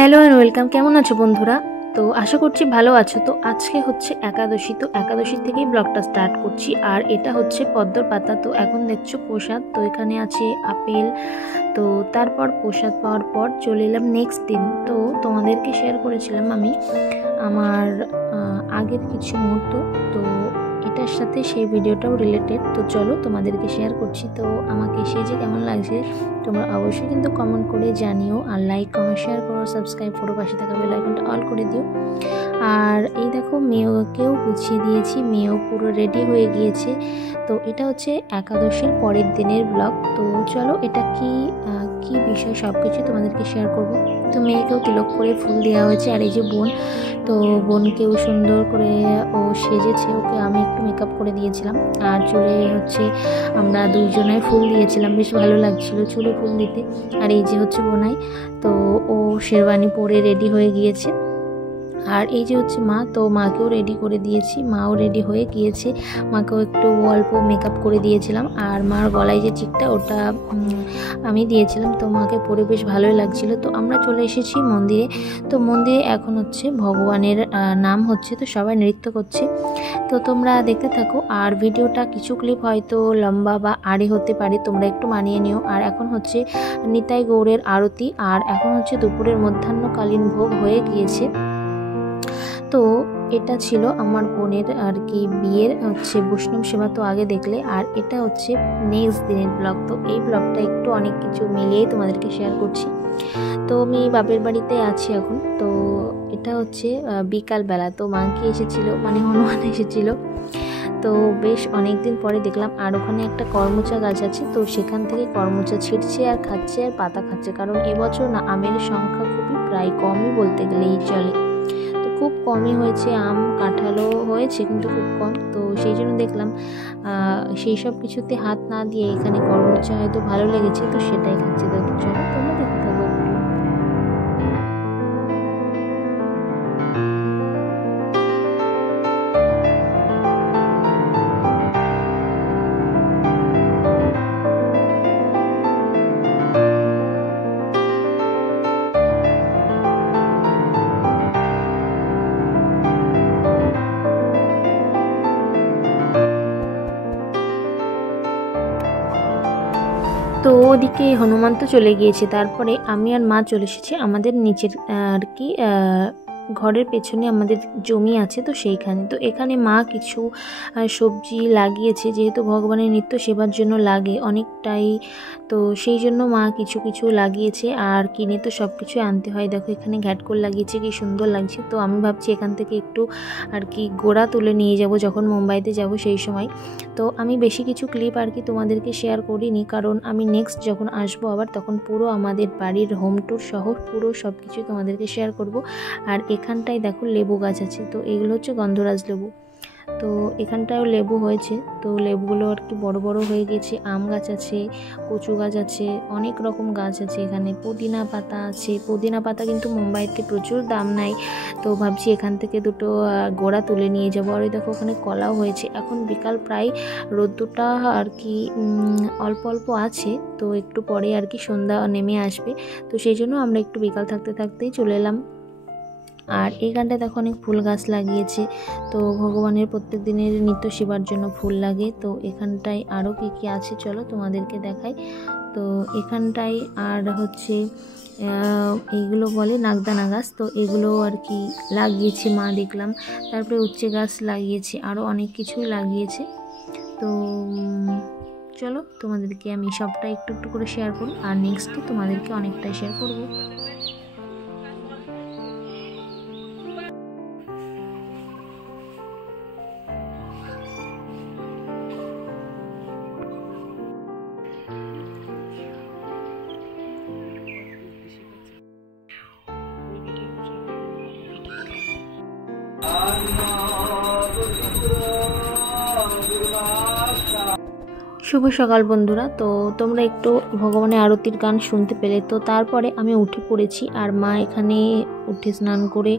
Hello and welcome. কেমন আছো বন্ধুরা? তো আশা করছি ভালো আছো। তো আজকে হচ্ছে একাদশী, তো একাদশীর থেকেই ব্লগটা স্টার্ট করছি। আর এটা হচ্ছে পদ্মর পাতা। তো এখন দেখছো প্রসাদ, তো এখানে আছে আপেল। তো তারপর প্রসাদ পাওয়ার পর চলে এলাম নেক্সট দিন। তো তোমাদেরকে শেয়ার করেছিলাম আমি আমার আগের কিছু মুহূর্ত, তো এটার সাথে সেই ভিডিওটাও রিলেটেড। তো চলো তোমাদেরকে শেয়ার করছি। তো আমাকে সেজে কেমন লাগছে তোমরা অবশ্যই কিন্তু কমেন্ট করে জানিও, আর লাইক কমেন্ট শেয়ার করো, সাবস্ক্রাইব করো, পাশে থাকা বেল আইকনটা অল করে দিও। আর এই দেখো মেয়েকেও গুছিয়ে দিয়েছি, মেয়েও পুরো রেডি হয়ে গিয়েছে। তো এটা হচ্ছে একাদশীর পরের দিনের ব্লগ। তো চলো এটা কি বিষয় সব কিছু তোমাদেরকে শেয়ার করব। তো মেয়েকেও তিলক করে ফুল দেওয়া হয়েছে। আর এই যে বোন, তো বোনকেও সুন্দর করে ও সেজেছে, ওকে আমি একটু মেকআপ করে দিয়েছিলাম। আর চুলে হচ্ছে আমরা দুইজনে ফুল দিয়েছিলাম, বেশ ভালো লাগছিল চুলে ফুল দিতে। আর এই যে হচ্ছে বোনাই, তো ও শেরওয়ানি পরে রেডি হয়ে গিয়েছে। আর এই যে হচ্ছে মা, তো মাকেও রেডি করে দিয়েছি, মাও রেডি হয়ে গিয়েছে। মাকেও একটু অল্প মেকআপ করে দিয়েছিলাম। আর মার গলায় যে চিকটা ওটা আমি দিয়েছিলাম, তো মাকে পরে বেশ ভালোই লাগছিল। তো আমরা চলে এসেছি মন্দিরে। তো মন্দিরে এখন হচ্ছে ভগবানের নাম হচ্ছে, তো সবাই নৃত্য করছে। তো তোমরা দেখতে থাকো। আর ভিডিওটা কিছু ক্লিপ হয়তো লম্বা বা আড়ে হতে পারে, তোমরা একটু মানিয়ে নিও। আর এখন হচ্ছে নিতাই গৌড়ের আরতি, আর এখন হচ্ছে দুপুরের মধ্যাহ্নকালীন ভোগ হয়ে গিয়েছে। তো এটা ছিল আমার বোনের আর কি বিয়ের হচ্ছে বৈষ্ণব সেবা, তো আগে দেখলে। আর এটা হচ্ছে নেক্সট দিনের ব্লগ। তো এই ব্লগটা একটু অনেক কিছু মিলিয়েই তোমাদেরকে শেয়ার করছি। তো আমি বাপের বাড়িতে আছি এখন। তো এটা হচ্ছে বিকালবেলা। তো মাংকি এসেছিল, মানে হনুমান এসেছিল। তো বেশ অনেক দিন পরে দেখলাম। আর ওখানে একটা করমচা গাছ আছে, তো সেখান থেকে করমচা ছিঁড়ছে আর খাচ্ছে আর পাতা খাচ্ছে। কারণ এবছর না আমের সংখ্যা খুবই প্রায় কমই বলতে গেলেই চলে। তো খুব কমই হয়েছে, আম কাঁঠালও হয়েছে কিন্তু খুব কম। তো সেই জন্য দেখলাম সেই সব কিছুতে হাত না দিয়ে এখানে করমচা হয়তো ভালো লেগেছে, তো সেটাই খাচ্ছে। তো চলো তোমরা দেখতে থাকো একটু। তো ওদিকে হনুমান তো চলে গিয়েছে। তারপরে আমি আর মা চলে এসেছি আমাদের নিচের আর কি ঘরের পেছনে আমাদের জমি আছে, তো সেইখানে। তো এখানে মা কিছু সবজি লাগিয়েছে, যেহেতু ভগবানের নিত্য সেবার জন্য লাগে অনেকটাই। তো সেই জন্য মা কিছু কিছু লাগিয়েছে, আর কিনে তো সব কিছু আনতে হয়। দেখো এখানে ঘ্যাটকোল লাগিয়েছে, কি সুন্দর লাগছে। তো আমি ভাবছি এখান থেকে একটু আর কি গোড়া তুলে নিয়ে যাব যখন মুম্বাইতে যাব সেই সময়। তো আমি বেশি কিছু ক্লিপ আর কি তোমাদেরকে শেয়ার করিনি, কারণ আমি নেক্সট যখন আসবো আবার তখন পুরো আমাদের বাড়ির হোম ট্যুর সহ পুরো সব কিছু তোমাদেরকে শেয়ার করব। আর এখানটায় দেখো লেবু গাছ আছে, তো এগুলো হচ্ছে গন্ধরাজ লেবু। তো এখানটাও লেবু হয়েছে, তো লেবুগুলো আর কি বড় বড় হয়ে গেছে। আম গাছ আছে, কচু গাছ আছে, অনেক রকম গাছ আছে এখানে। পুদিনা পাতা আছে, পুদিনা পাতা কিন্তু মুম্বাইতে প্রচুর দাম নাই। তো ভাবছি এখান থেকে দুটো গোড়া তুলে নিয়ে যাবো। আর ওই দেখো ওখানে কলাও হয়েছে। এখন বিকাল প্রায়, রোদ্দুরটা আর কি অল্প অল্প আছে, তো একটু পরে আর কি সন্ধ্যা নেমে আসবে। তো সেই জন্য আমরা একটু বিকাল থাকতে থাকতেই চলে এলাম। আর এইখানটায় দেখো অনেক ফুল গাছ লাগিয়েছে। তো ভগবানের প্রত্যেক দিনের নিত্য সেবার জন্য ফুল লাগে। তো এখানটায় আরও কী কী আছে চলো তোমাদেরকে দেখাই। তো এখানটায় আর হচ্ছে এইগুলো বলে নাগদানা গাছ, তো এগুলো আর কি লাগিয়েছে মা দেখলাম। তারপরে উচ্ছে গাছ লাগিয়েছে, আরও অনেক কিছুই লাগিয়েছে। তো চলো তোমাদেরকে আমি সবটা একটু একটু করে শেয়ার করব, আর নেক্সটে তোমাদেরকে অনেকটাই শেয়ার করব। শুভ সকাল বন্ধুরা। তো তোমরা একটু ভগবানের আরতির গান শুনতে পেলে। তো তারপরে আমি উঠে পড়েছি, আর মা এখানে উঠে স্নান করে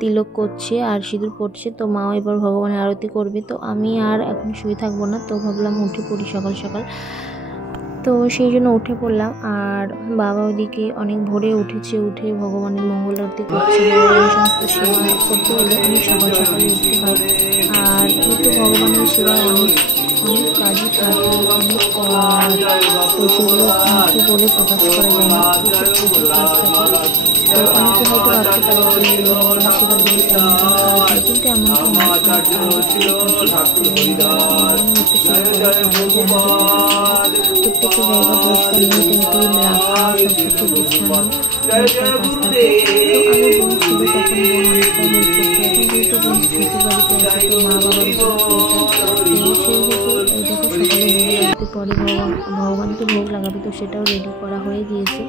তিলক করছে আর সিঁদুর পড়ছে। তো মাও এবার ভগবানের আরতি করবে। তো আমি আর এখন শুয়ে থাকবো না, তো ভাবলাম উঠে পড়ি সকাল সকাল। তো সেই জন্য উঠে পড়লাম। আর বাবা ওদিকে অনেক ভোরে উঠেছে, উঠে ভগবানের মঙ্গল আরতি করছিল। এই সমস্ত সেবা করতে হলে অনেক সকাল সকালে উঠতে হয়। আর যেহেতু ভগবানের সেবায় অনেক অনেক কাজই থাকে, অনেক তো সেগুলো মুখে বলে প্রকাশ করা যায় না, প্রচুর কাজ থাকে। তো অনেকে হয়তো ভাবতে পারে যে ভগবানের সেবা দিলে তেমন কোনো কাজ নেই, কিন্তু এমনটা নয়, অনেক কাজই থেকে থাকে। তো যারা ভগবানের নিত্য সেবা করে তারাই জানে যে প্রত্যেকটা জায়গা পরিষ্কার নিট অ্যান্ড ক্লিন রাখা, সব কিছু গোছানো অনেকটা কাজ থাকে। তো আগে বোন ছিল, তখন বোন অনেকটা হেল্প করতো। এখন যেহেতু বোন শ্বশুর বাড়িতে আছে, তো মা বাবার উপর সেহেতু এই দেখো সকালে মঙ্গল আরতি পরে ভগবানকে ভোগ লাগাবে, তো সেটাও রেডি করা হয়ে গিয়েছে।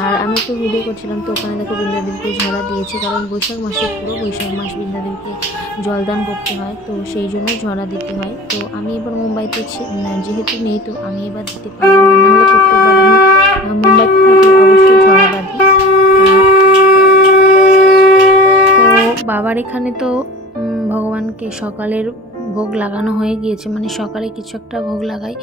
আর আমি তো ভিডিও করছিলাম, তো ওখানে দেখো বৃন্দাদেবীকে ঝরা দিয়েছে, কারণ বৈশাখ মাসে পুরো বৈশাখ মাস বৃন্দাদেবীকে জলদান করতে হয়, তো সেই জন্য ঝরা দিতে হয়। তো আমি এবার মুম্বাইতে যেহেতু নেই, তো আমি এবার দিতে পারলাম না, নাহলে প্রত্যেকবার আমি মুম্বাইতে থাকলে অবশ্যই ঝরা বাঁধি। তো বাবার এখানে তো ভগবানকে সকালের ভোগ লাগানো হয়ে গিয়েছে, মানে সকালে কিছু একটা ভোগ লাগাই,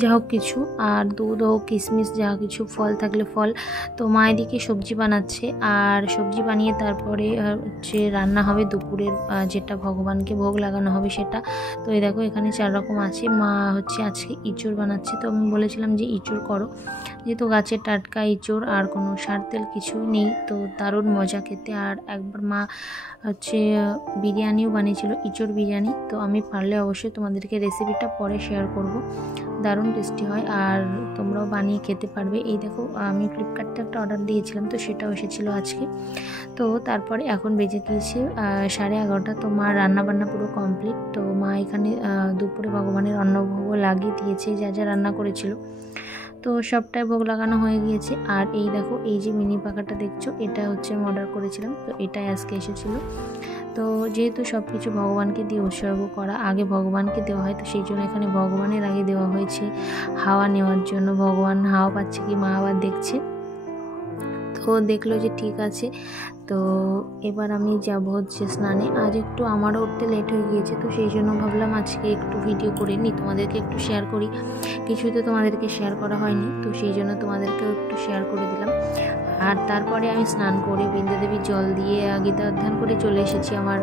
যা হোক কিছু, আর দুধ হোক কিশমিশ যা কিছু, ফল থাকলে ফল। তো মা এদিকে সবজি বানাচ্ছে, আর সবজি বানিয়ে তারপরে হচ্ছে রান্না হবে দুপুরের যেটা ভগবানকে ভোগ লাগানো হবে সেটা। তো এই দেখো এখানে 4 রকম আছে। মা হচ্ছে আজকে ইঁচড় বানাচ্ছে, তো আমি বলেছিলাম যে ইঁচড় করো, যেহেতু গাছের টাটকা ইঁচড় আর কোনো সার তেল কিছুই নেই, তো দারুণ মজা খেতে। আর একবার মা হচ্ছে বিরিয়ানিও বানিয়েছিল, ইঁচড় বিরিয়ানি, তো আমি পারলে অবশ্যই তোমাদেরকে রেসিপিটা পরে শেয়ার করব, দারুণ টেস্টি হয় আর তোমরাও বানিয়ে খেতে পারবে। এই দেখো আমি ফ্লিপকার্টে একটা অর্ডার দিয়েছিলাম, তো সেটাও এসেছিলো আজকে। তো তারপরে এখন বেজে গিয়েছে 11:30, তো মা রান্নাবান্না পুরো কমপ্লিট। তো মা এখানে দুপুরে ভগবানের অন্নভোগ লাগিয়ে দিয়েছে, যা যা রান্না করেছিল, তো সবটাই ভোগ লাগানো হয়ে গিয়েছে। আর এই দেখো এই যে মিনি পাখাটা দেখছো, এটা হচ্ছে আমি অর্ডার করেছিলাম, তো এটাই আজকে এসেছিলো। তো যেহেতু সব কিছু ভগবানকে দিয়ে উৎসর্গ করা, আগে ভগবানকে দেওয়া হয়, তো সেই জন্য এখানে ভগবানের আগে দেওয়া হয়েছে হাওয়া নেওয়ার জন্য। ভগবান হাওয়া পাচ্ছে কি মা আবার দেখছে, তো দেখলো যে ঠিক আছে। তো এবার আমি যাব হচ্ছে স্নানে। আজ একটু আমারও উঠতে লেট হয়ে গিয়েছে, তো সেই জন্য ভাবলাম আজকে একটু ভিডিও করে নিই, তোমাদেরকে একটু শেয়ার করি। কিছুই তো তোমাদেরকে শেয়ার করা হয়নি, তো সেই জন্য তোমাদেরকেও একটু শেয়ার করে দিলাম। আর তারপরে আমি স্নান করে বৃন্দাদেবীর জল দিয়ে গীতা অধ্যয়ন করে চলে এসেছি। আমার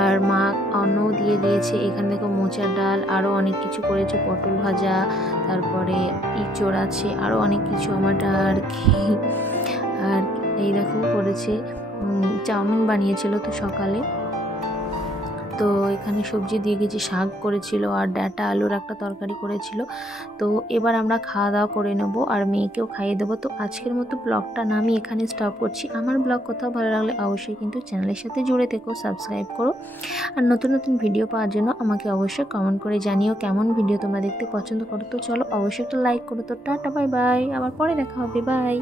আর মা অন্নও দিয়ে দিয়েছে। এখানে দেখো মোচার ডাল, আরও অনেক কিছু করেছে, পটল ভাজা, তারপরে ইঁচড় আছে, আরও অনেক কিছু আমার আর কি। আর এই দেখো করেছে চাউমিন বানিয়েছিল তো সকালে। তো এখানে সবজি দিয়ে গেছি, শাক করেছিল আর ডাঁটা আলুর একটা তরকারি করেছিল। তো এবার আমরা খাওয়া দাওয়া করে নেব আর মেয়েকেও খাইয়ে দেবো। তো আজকের মতো ব্লগটা না আমি এখানে স্টপ করছি। আমার ব্লগ কোথাও ভালো লাগলে অবশ্যই কিন্তু চ্যানেলের সাথে জুড়ে থেকো, সাবস্ক্রাইব করো। আর নতুন নতুন ভিডিও পাওয়ার জন্য আমাকে অবশ্যই কমেন্ট করে জানিও কেমন ভিডিও তোমরা দেখতে পছন্দ করো। তো চলো অবশ্যই একটা লাইক করো। তো টাটা, বাই বাই, আবার পরে দেখা হবে, বাই।